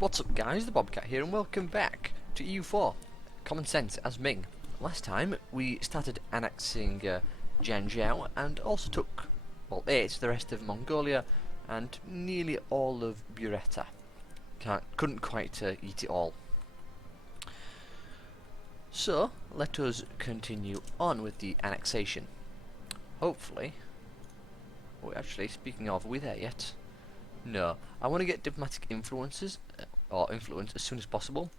What's up guys, the Bobcat here and welcome back to EU4, Common Sense as Ming. Last time we started annexing Jianzhou and also took, well, ate the rest of Mongolia and nearly all of Bureta. Couldn't quite eat it all. So, let us continue on with the annexation. Hopefully, actually speaking of, are we there yet? No, I want to get diplomatic influence as soon as possible,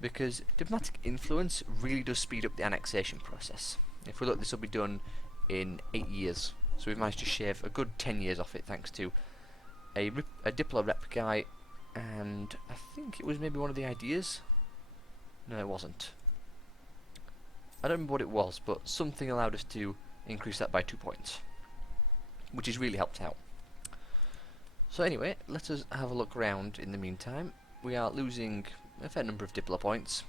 because diplomatic influence really does speed up the annexation process. If we look, this will be done in 8 years, so we've managed to shave a good 10 years off it thanks to a Diplo rep guy, and I think it was maybe one of the ideas. No, it wasn't. I don't remember what it was, but something allowed us to increase that by 2 points, which has really helped out. So anyway, let us have a look around in the meantime. We are losing a fair number of Diplo points,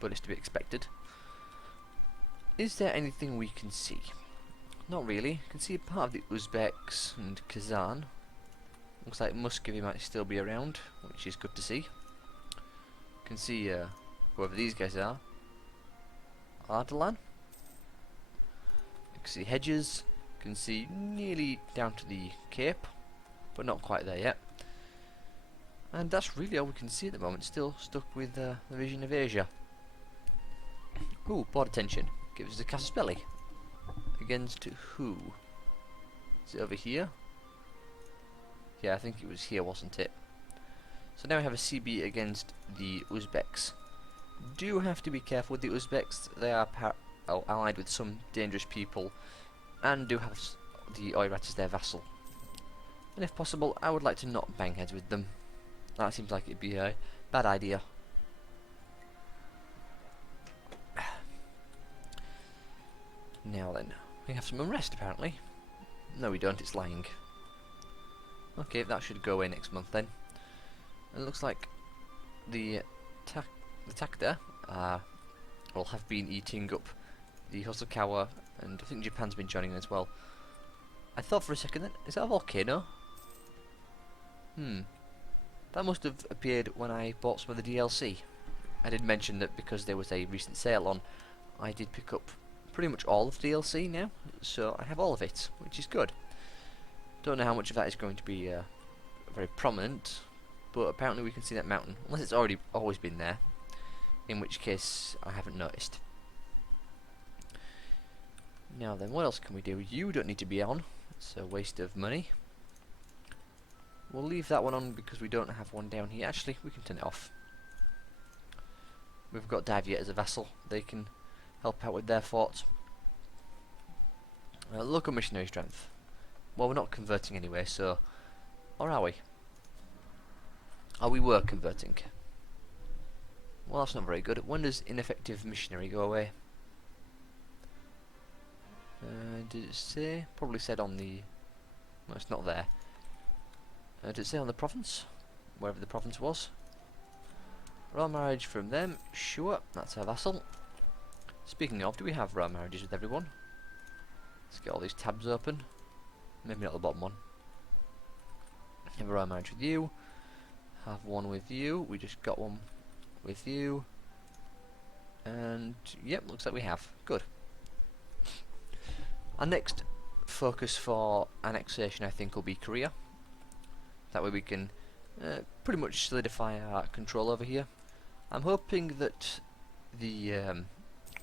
but it's to be expected. Is there anything we can see? Not really. You can see a part of the Uzbeks and Kazan. Looks like Muscovy might still be around, which is good to see. You can see whoever these guys are. Ardalan. You can see Hedges. You can see nearly down to the Cape, but not quite there yet. And that's really all we can see at the moment. Still stuck with the vision of Asia. Ooh, port attention. Gives us a Caspelli. Against who? Is it over here? Yeah, I think it was here, wasn't it? So now we have a CB against the Uzbeks. Do have to be careful with the Uzbeks. They are allied with some dangerous people, and do have the Oirat as their vassal. And if possible, I would like to not bang heads with them. That seems like it'd be a bad idea. Now then, we have some unrest apparently. No we don't, it's lying. Okay, that should go away next month then. And it looks like the Takda will have been eating up the Hosokawa, and I think Japan's been joining as well. I thought for a second then, is that a volcano? That must have appeared when I bought some of the DLC. I did mention that because there was a recent sale on, I did pick up pretty much all of the DLC now, so I have all of it, which is good. Don't know how much of that is going to be very prominent, but apparently we can see that mountain, unless it's always been there, in which case I haven't noticed. Now then, what else can we do? You don't need to be on, it's a waste of money. We'll leave that one on because we don't have one down here. Actually, we can turn it off. We've got Daviet as a vassal. They can help out with their fort. Local missionary strength. Well, we're not converting anyway, so... Or are we? Oh, we were converting. Well, that's not very good. When does ineffective missionary go away? Did it say? Probably said on the... No, it's not there. Did it say on the province? Wherever the province was. Royal marriage from them. Sure, that's our vassal. Speaking of, do we have royal marriages with everyone? Let's get all these tabs open. Maybe not the bottom one. Have a royal marriage with you. Have one with you. We just got one with you. And, yep, looks like we have. Good. Our next focus for annexation, I think, will be Korea. That way we can pretty much solidify our control over here. I'm hoping that the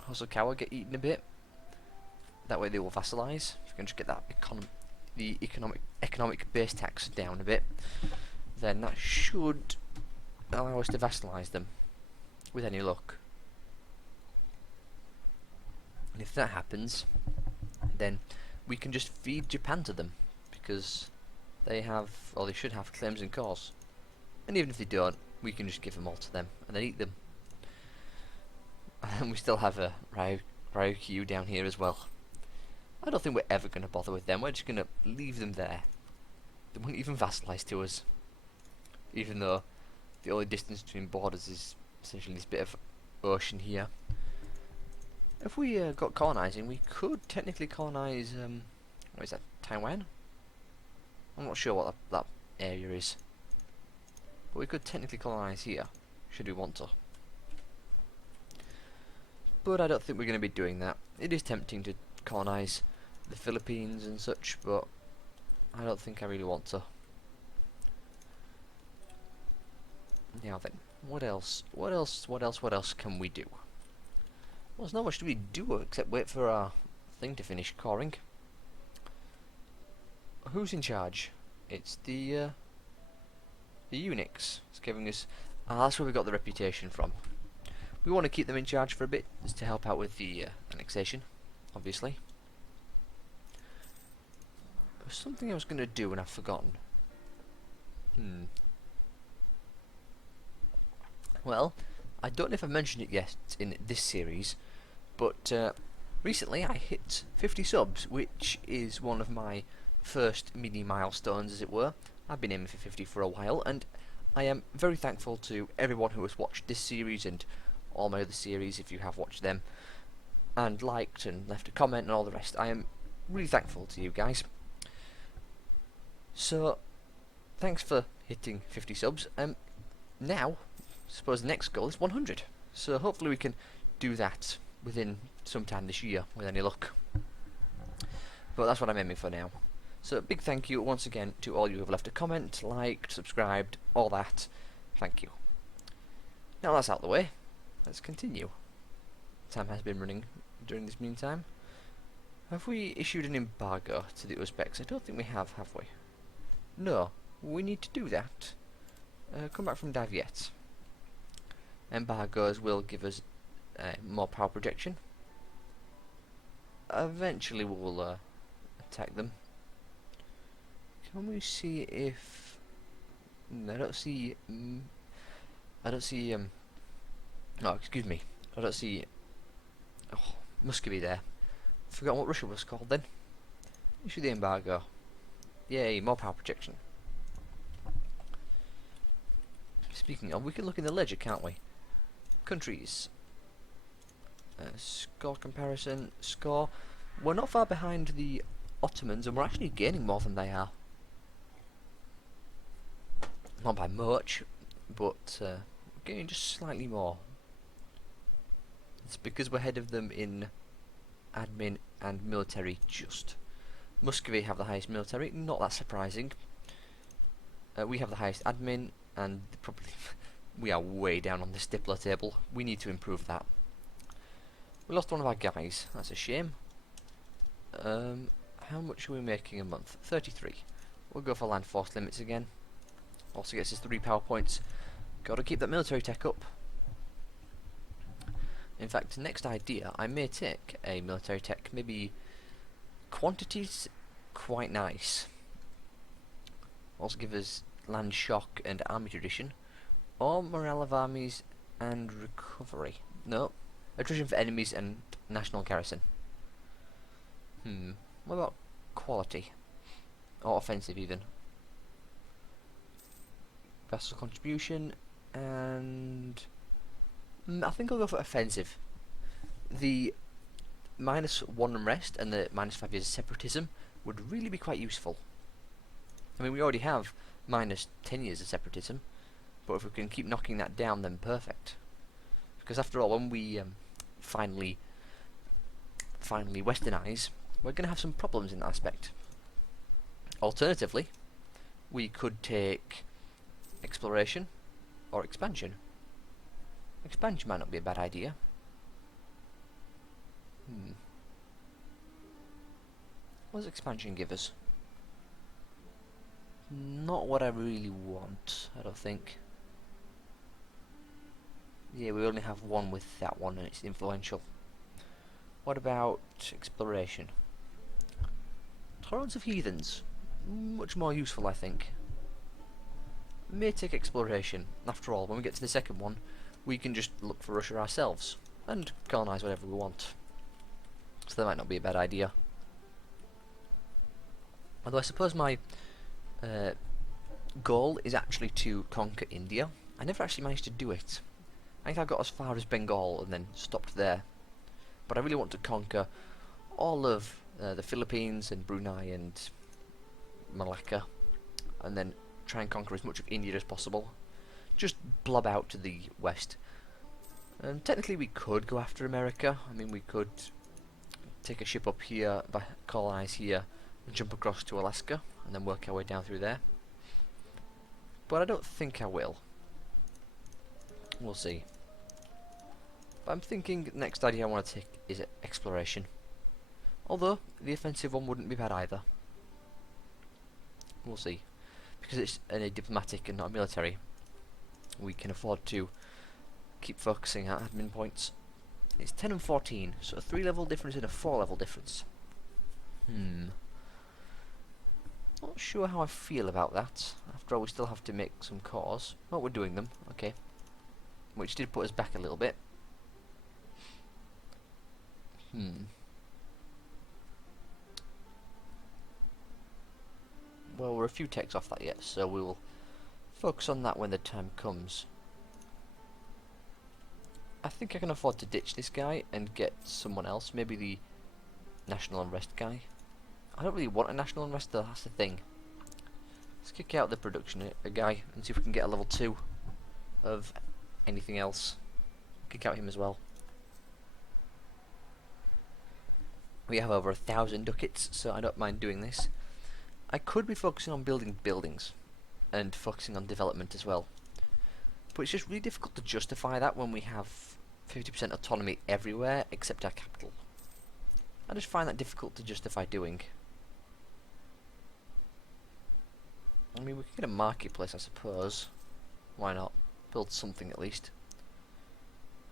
Hosokawa get eaten a bit. That way they will vassalize. If we can just get that economic base tax down a bit, then that should allow us to vassalize them with any luck. And if that happens, then we can just feed Japan to them, because they have, or they should have, claims in cause. And even if they don't, we can just give them all to them and then eat them. And we still have a Ryukyu down here as well. I don't think we're ever going to bother with them. We're just going to leave them there. They won't even vassalize to us, even though the only distance between borders is essentially this bit of ocean here. If we got colonizing, we could technically colonize, what is that, Taiwan? I'm not sure what that area is. But we could technically colonise here, should we want to. But I don't think we're going to be doing that. It is tempting to colonise the Philippines and such, but I don't think I really want to. Now then, what else? What else can we do? Well, there's not much to really do except wait for our thing to finish coring. Who's in charge? It's the eunuchs. It's giving us... that's where we got the reputation from. We want to keep them in charge for a bit, just to help out with the annexation, obviously. There was something I was going to do and I've forgotten. Well, I don't know if I've mentioned it yet in this series, but recently I hit 50 subs, which is one of my first mini milestones, as it were. I've been aiming for 50 for a while, and I am very thankful to everyone who has watched this series and all my other series, if you have watched them, and liked and left a comment and all the rest. I am really thankful to you guys. So, thanks for hitting 50 subs. Now, I suppose the next goal is 100. So hopefully we can do that within some time this year, with any luck. But that's what I'm aiming for now. So big thank you once again to all you who have left a comment, liked, subscribed, all that. Thank you. Now that's out of the way, let's continue. Time has been running during this meantime. Have we issued an embargo to the Uzbeks? I don't think we have we? No, we need to do that. Come back from Daviet. Embargoes will give us more power projection. Eventually we will attack them. Can we see if... I don't see... oh, excuse me. I don't see... Oh, Muscovy there. Forgot what Russia was called then. Issue the embargo. Yay, more power projection. Speaking of, we can look in the ledger, can't we? Countries. Score comparison. Score. We're not far behind the Ottomans, and we're actually gaining more than they are. Not by much, but we're gaining just slightly more. It's because we're ahead of them in admin and military just. Muscovy have the highest military, not that surprising. We have the highest admin, and probably we are way down on the stippler table. We need to improve that. We lost one of our guys, that's a shame. How much are we making a month? 33. We'll go for land force limits again. Also gets us 3 power points. Gotta keep that military tech up. In fact, next idea, I may take a military tech, maybe quantities quite nice. Also give us land shock and army tradition, or morale of armies and recovery. No, attrition for enemies and national garrison. What about quality? Or offensive even? Vessel contribution and... I think I'll go for offensive. The -1 unrest and the -5 years of separatism would really be quite useful. I mean, we already have -10 years of separatism, but if we can keep knocking that down, then perfect. Because after all, when we finally westernize, we're going to have some problems in that aspect. Alternatively, we could take exploration or expansion. Expansion might not be a bad idea. What does expansion give us? Not what I really want, I don't think. Yeah, we only have one with that one, and it's influential. What about exploration? Tolerance of heathens. Much more useful, I think. May take exploration. After all, when we get to the second one, we can just look for Russia ourselves and colonise whatever we want. So that might not be a bad idea. Although I suppose my goal is actually to conquer India. I never actually managed to do it. I think I got as far as Bengal and then stopped there. But I really want to conquer all of the Philippines and Brunei and Malacca, and then try and conquer as much of India as possible. just blob out to the west. And technically we could go after America. I mean, we could take a ship up here, colonize here, and jump across to Alaska, and then work our way down through there. But I don't think I will. We'll see. But I'm thinking the next idea I want to take is exploration. Although, the offensive one wouldn't be bad either. We'll see. Because it's a diplomatic and not a military, we can afford to keep focusing at admin points. It's 10 and 14, so a 3 level difference and a 4 level difference. Not sure how I feel about that. After all, we still have to make some cores. Oh, we're doing them. Okay. Which did put us back a little bit. Well, we're a few techs off that yet, so we will focus on that when the time comes. I think I can afford to ditch this guy and get someone else, maybe the national unrest guy. I don't really want a national unrest though, that's the thing. Let's kick out the production a guy and see if we can get a level 2 of anything else. Kick out him as well. We have over 1,000 ducats, so I don't mind doing this. I could be focusing on building buildings and focusing on development as well. But it's just really difficult to justify that when we have 50% autonomy everywhere except our capital. I just find that difficult to justify doing. I mean, we could get a marketplace, I suppose. Why not? Build something at least.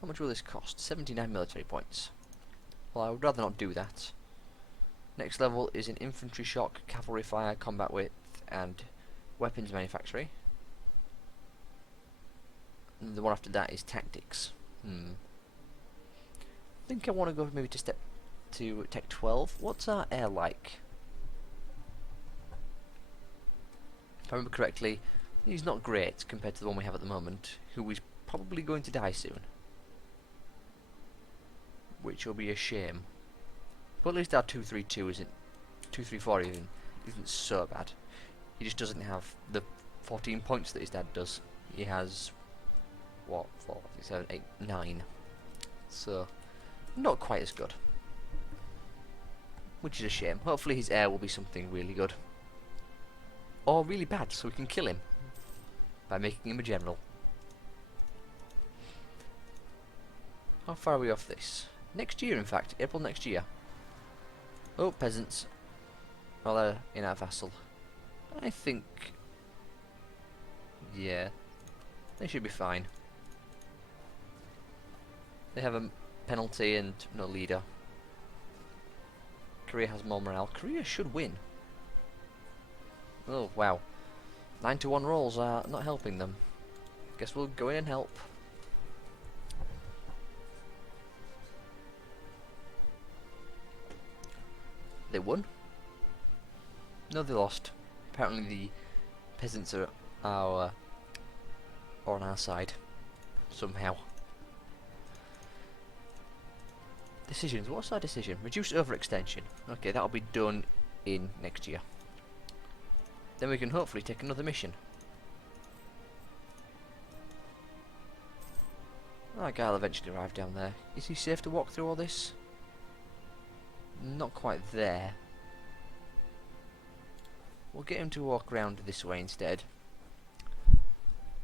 How much will this cost? 79 military points. Well, I would rather not do that. Next level is an infantry shock, cavalry fire, combat width, and weapons manufacturing. And the one after that is tactics. I think I want to go maybe to Tech 12. What's our air like? If I remember correctly, he's not great compared to the one we have at the moment, who is probably going to die soon. Which will be a shame. But at least our 234 isn't so bad. He just doesn't have the 14 points that his dad does. He has, what, 4, 5, 6, 7, 8, 9. So, not quite as good. Which is a shame. Hopefully his heir will be something really good. Or really bad, so we can kill him. By making him a general. How far are we off this? Next year, in fact. April next year. Oh, peasants. Well, they're in our vassal. I think... yeah. They should be fine. They have a penalty and no leader. Korea has more morale. Korea should win. Oh, wow. 9-1 rolls are not helping them. Guess we'll go in and help. They won? No, they lost. Apparently the peasants are on our side. Somehow. Decisions. What's our decision? Reduce overextension. Okay, that'll be done in next year. Then we can hopefully take another mission. That guy will eventually arrive down there. Is he safe to walk through all this? Not quite there. We'll get him to walk around this way instead.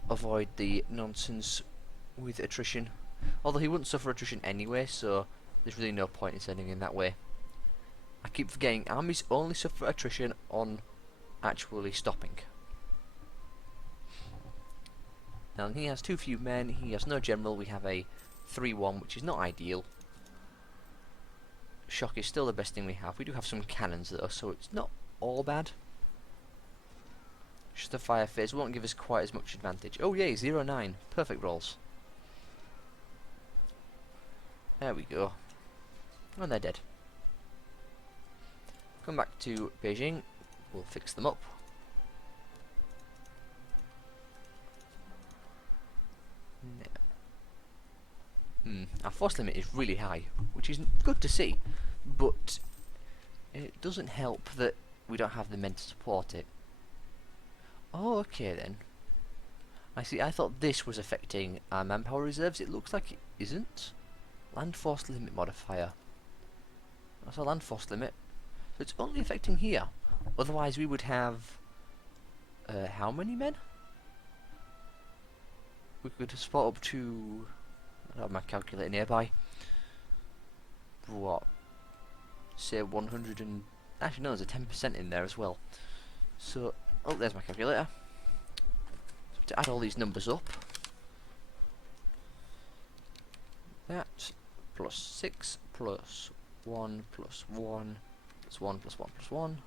Avoid the nonsense with attrition. Although he wouldn't suffer attrition anyway, so there's really no point in sending him that way. I keep forgetting armies only suffer attrition on actually stopping. Now he has too few men, he has no general, we have a 3-1, which is not ideal. Shock is still the best thing we have. We do have some cannons though, so it's not all bad. Just the fire phase won't give us quite as much advantage. Oh yay, 0-9. Perfect rolls. There we go. And they're dead. Come back to Beijing. We'll fix them up. Our force limit is really high, which is good to see, but it doesn't help that we don't have the men to support it. Oh, okay then. I see, I thought this was affecting our manpower reserves. It looks like it isn't. Land force limit modifier. That's a land force limit. So it's only affecting here. Otherwise we would have... how many men? We could spot up to... I don't have my calculator nearby. What? Say 100 and... Actually no, there's a 10% in there as well. So... Oh, there's my calculator. So to add all these numbers up... That... Plus 6 plus 1 plus 1 plus 1 plus 1 plus 1.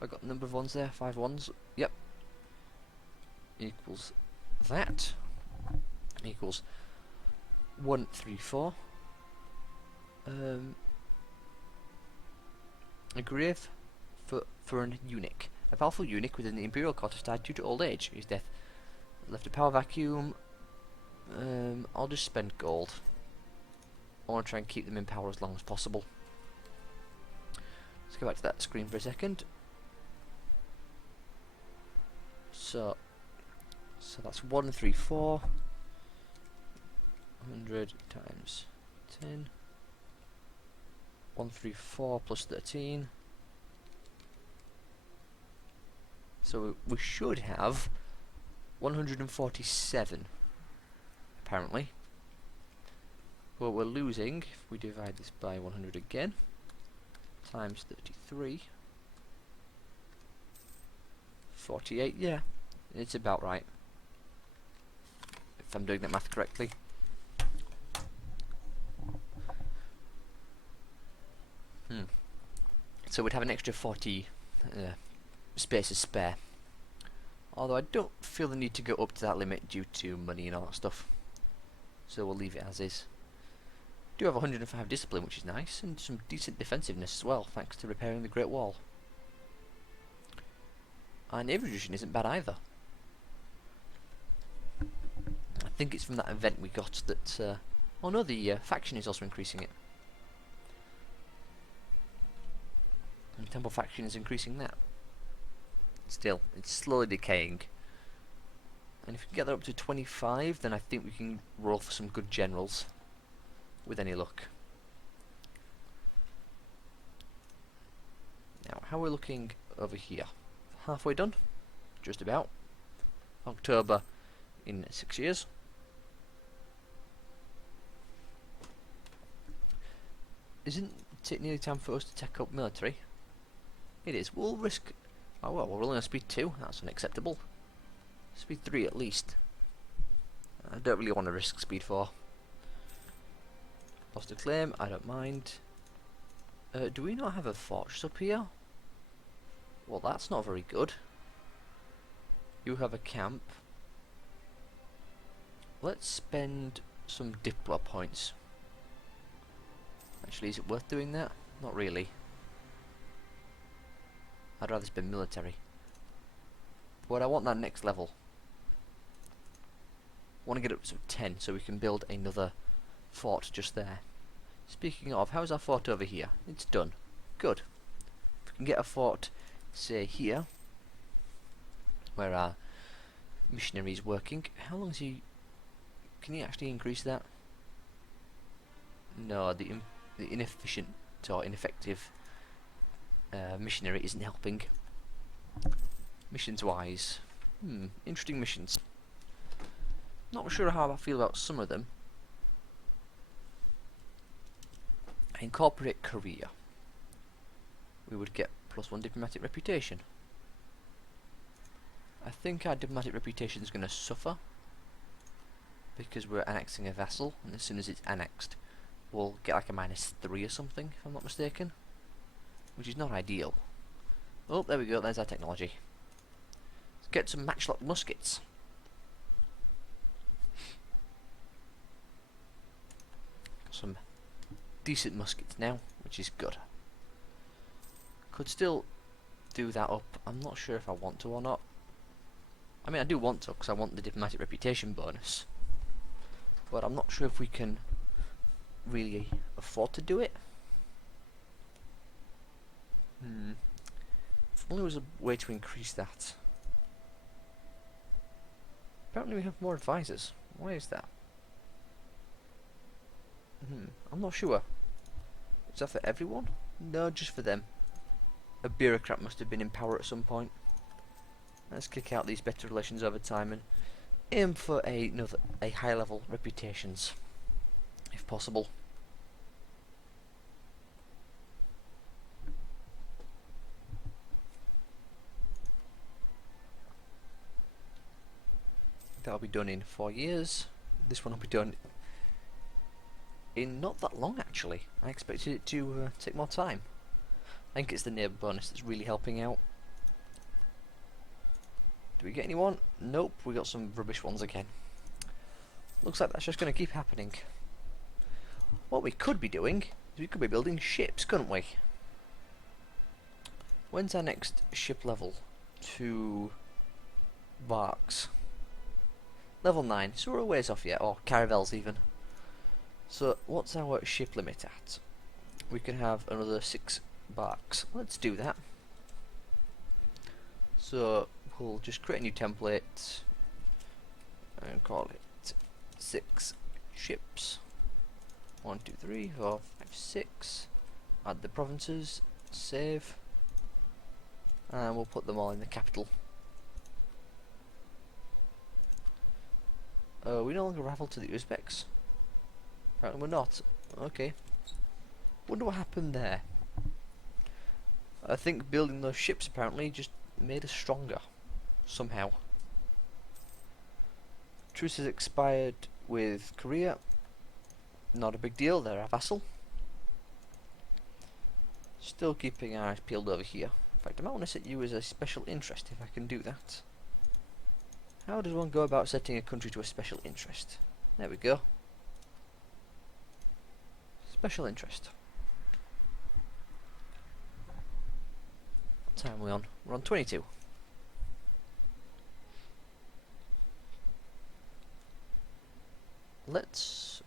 I got the number of ones there, 5 ones. Yep. Equals that. Equals 134. A grave for an eunuch. A powerful eunuch within the imperial court has died due to old age. His death left a power vacuum. I'll just spend gold. I want to try and keep them in power as long as possible. Let's go back to that screen for a second. So that's 134. 100 times 10. 134 plus 13. So we should have 147, apparently. But we're losing, if we divide this by 100 again, times 33. 48, yeah. It's about right. If I'm doing that math correctly. So we'd have an extra 40 spaces spare. Although I don't feel the need to go up to that limit due to money and all that stuff. So we'll leave it as is. Do have 105 discipline, which is nice, and some decent defensiveness as well, thanks to repairing the Great Wall. And evolution isn't bad either. I think it's from that event we got that... oh no, the faction is also increasing it. And Temple faction is increasing that. Still, it's slowly decaying. And if we can get that up to 25, then I think we can roll for some good generals. With any luck. Now, how are we looking over here? Halfway done? Just about. October in 6 years. Isn't it nearly time for us to take up military? It is. We'll risk... Oh well, we're only on speed 2. That's unacceptable. Speed 3 at least. I don't really want to risk speed 4. Lost a claim, I don't mind. Do we not have a fortress up here? Well, that's not very good. You have a camp. Let's spend some Diplo points. Actually, is it worth doing that? Not really. I'd rather spend military. But I want that next level. I want to get up to 10 so we can build another fort just there. Speaking of, how's our fort over here? It's done. Good. If we can get a fort, say here, where our missionary is working. How long is he... Can he actually increase that? No, the inefficient or ineffective missionary isn't helping. Missions wise. Interesting missions. Not sure how I feel about some of them. Incorporate Korea. We would get +1 diplomatic reputation. I think our diplomatic reputation is going to suffer because we're annexing a vassal, and as soon as it's annexed we'll get like a -3 or something, if I'm not mistaken, which is not ideal. Oh, there we go, there's our technology. Let's get some matchlock muskets. Some decent muskets now, which is good. Could still do that up. I'm not sure if I want to or not. I mean, I do want to because I want the diplomatic reputation bonus, but I'm not sure if we can really afford to do it. If only there was a way to increase that. Apparently we have more advisors. Why is that? I'm not sure. Is that for everyone? No, just for them. A bureaucrat must have been in power at some point. Let's kick out these better relations over time and aim for a high level reputations, if possible. That'll be done in 4 years. This one will be done in not that long, actually. I expected it to take more time. I think it's the neighbour bonus that's really helping out. Do we get anyone? Nope, we got some rubbish ones again. Looks like that's just going to keep happening. What we could be doing is we could be building ships, couldn't we? When's our next ship level? 2 barks. Level 9, so we're a ways off yet, or caravels even. So what's our ship limit at? We can have another 6 barks. Let's do that. So we'll just create a new template and call it 6 ships. 1, 2, 3, 4, 5, 6. Add the provinces, save, and we'll put them all in the capital. We no longer rival to the Uzbeks. Apparently we're not. Okay. Wonder what happened there. I think building those ships apparently just made us stronger. Somehow. Truce has expired with Korea. Not a big deal, they're our vassal. Still keeping our eyes peeled over here. In fact, I might want to set you as a special interest if I can do that. How does one go about setting a country to a special interest? There we go. Special interest. What time are we on? We're on 22. Let's...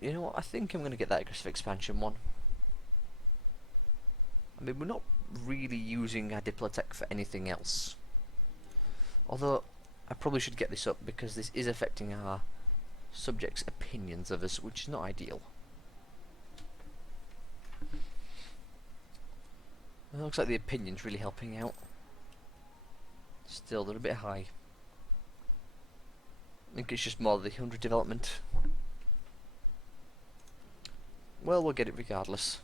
You know what, I think I'm going to get that aggressive expansion one. I mean, we're not really using our Diplotech for anything else. Although, I probably should get this up because this is affecting our subjects' opinions of us, which is not ideal. It looks like the opinion's really helping out. Still, they're a bit high. I think it's just more the 100 development. Well, we'll get it regardless.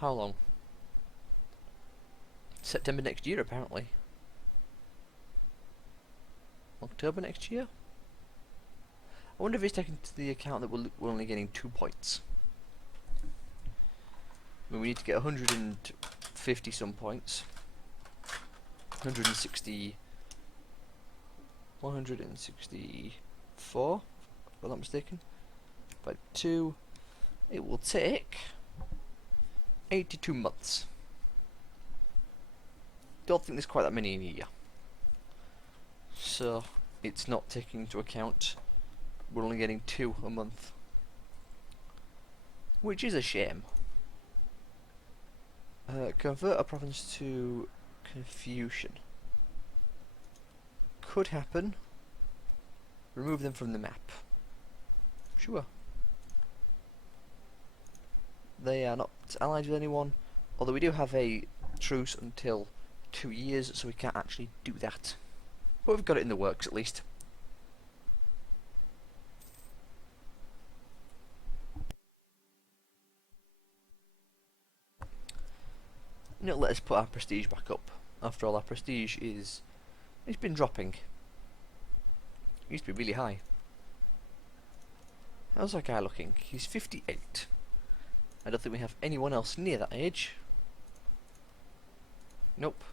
How long? September next year, apparently. October next year? I wonder if it's taken into the account that we're only getting 2 points. I mean, we need to get 150 some points. 160... 164, if I'm not mistaken. By 2, it will take 82 months. Don't think there's quite that many in a year. So, it's not taking into account we're only getting 2 a month. Which is a shame. Convert a province to Confucian. Could happen. Remove them from the map. Sure. They are not allied with anyone, although we do have a truce until 2 years, so we can't actually do that. But we've got it in the works at least. And it'll let us put our prestige back up. After all, our prestige is... it's been dropping. It used to be really high. How's that guy looking? He's 58. I don't think we have anyone else near that age. Nope.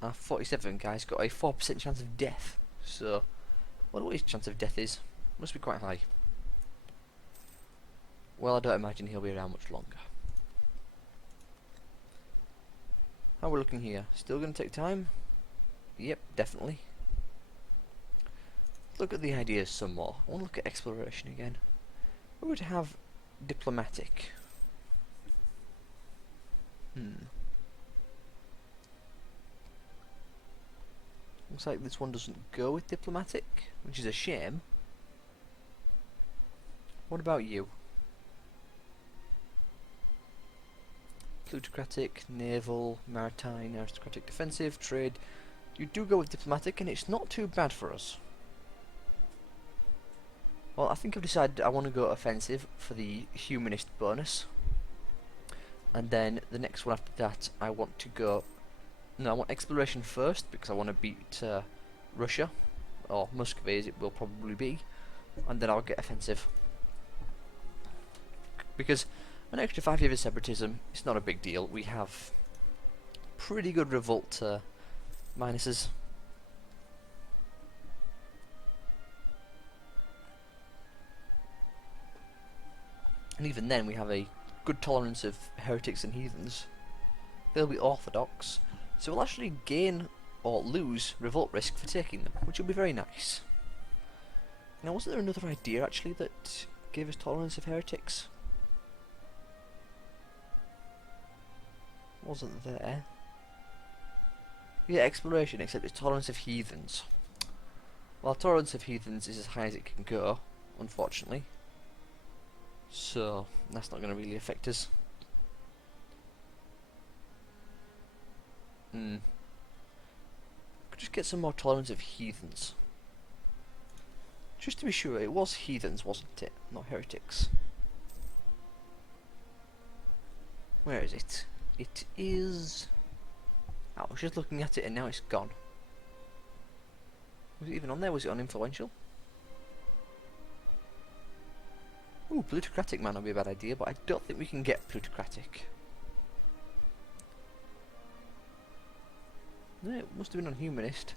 Our 47 guy's got a 4% chance of death. So, I wonder what his chance of death is. Must be quite high. Well, I don't imagine he'll be around much longer. How are we looking here? Still going to take time? Yep, definitely. Look at the ideas some more. I want to look at exploration again. We would have diplomatic. Looks like this one doesn't go with diplomatic, which is a shame. What about you? Plutocratic, naval, maritime, aristocratic, defensive, trade. You do go with diplomatic, and it's not too bad for us. Well, I think I've decided I want to go offensive for the humanist bonus. And then the next one after that, I want to go... No, I want exploration first, because I want to beat Russia. Or Muscovy, as it will probably be. And then I'll get offensive. Because an extra 5 years of separatism, it's not a big deal. We have pretty good revolt minuses. And even then we have a good tolerance of heretics and heathens. They'll be orthodox, so we'll actually gain or lose revolt risk for taking them, which will be very nice. Now, wasn't there another idea actually that gave us tolerance of heretics? Wasn't there? Yeah, exploration, except it's tolerance of heathens. Well, tolerance of heathens is as high as it can go, unfortunately. So, that's not going to really affect us. Could just get some more tolerance of heathens. Just to be sure, it was heathens, wasn't it? Not heretics. Where is it? It is... I was just looking at it and now it's gone. Was it even on there? Was it on influential? Ooh, plutocratic might not be a bad idea, but I don't think we can get plutocratic. No, it must have been on humanist.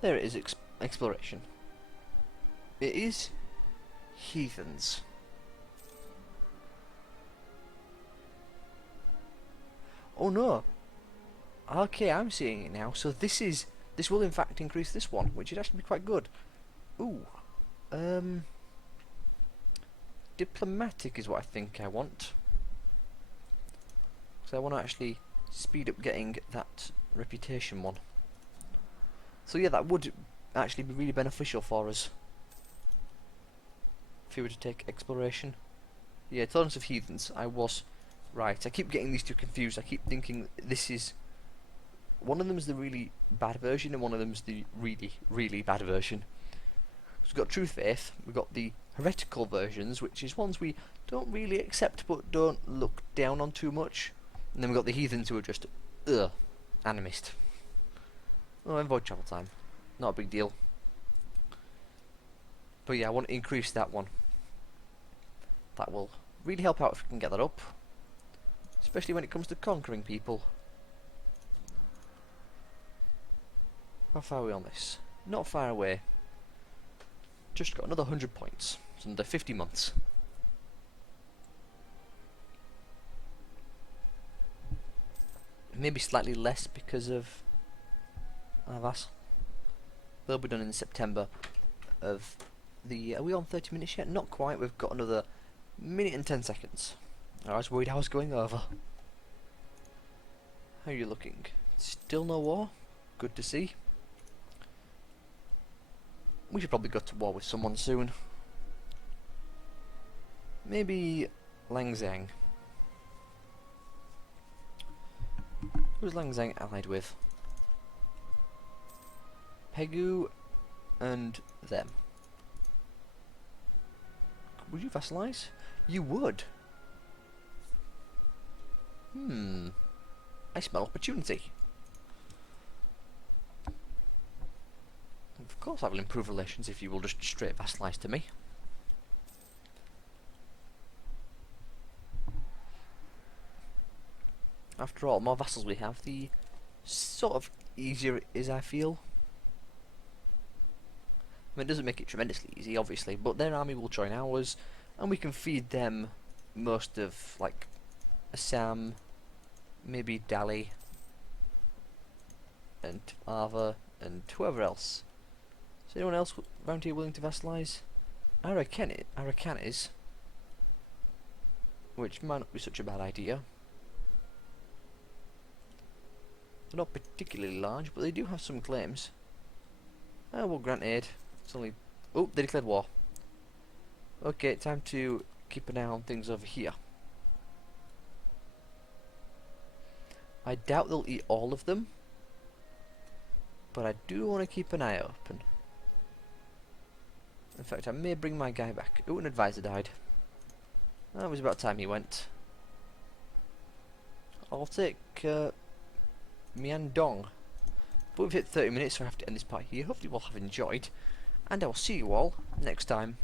There it is, exploration. It is heathens. Oh no! Okay, I'm seeing it now. So this will in fact increase this one, which would actually be quite good. Ooh, diplomatic is what I think I want. So I want to actually speed up getting that reputation one. So yeah, that would actually be really beneficial for us if we were to take exploration. Yeah, tolerance of heathens. I was right. I keep getting these two confused. I keep thinking this is... One of them is the really bad version and one of them is the really, really bad version. So we've got True Faith, we've got the heretical versions, which is ones we don't really accept but don't look down on too much. And then we've got the heathens who are just, animist. Oh, avoid travel time. Not a big deal. But yeah, I want to increase that one. That will really help out if we can get that up. Especially when it comes to conquering people. How far are we on this? Not far away. Just got another 100 points. It's under 50 months. Maybe slightly less because of Avas. They'll be done in September of the... Are we on 30 minutes yet? Not quite. We've got another minute and 10 seconds. I was worried I was going over. How are you looking? Still no war? Good to see. We should probably go to war with someone soon. Maybe Langzang. Who's Langzang allied with? Pegu and them. Would you vassalize? You would. I smell opportunity. Of course I will improve relations if you will just straight vassalize to me. After all, the more vassals we have, the sort of easier it is, I feel. I mean, it doesn't make it tremendously easy, obviously, but their army will join ours, and we can feed them most of, like, Assam, maybe Dali, and Ava, and whoever else. Is anyone else around here willing to vassalize? Arakanis, which might not be such a bad idea. They're not particularly large, but they do have some claims. We'll grant aid. It's only... Oh, they declared war. Okay, time to keep an eye on things over here. I doubt they'll eat all of them, but I do want to keep an eye open. In fact, I may bring my guy back. Oh, an advisor died. That was about time he went. I'll take Miandong. But we've hit 30 minutes, so I have to end this part here. Hopefully you all have enjoyed, and I will see you all next time.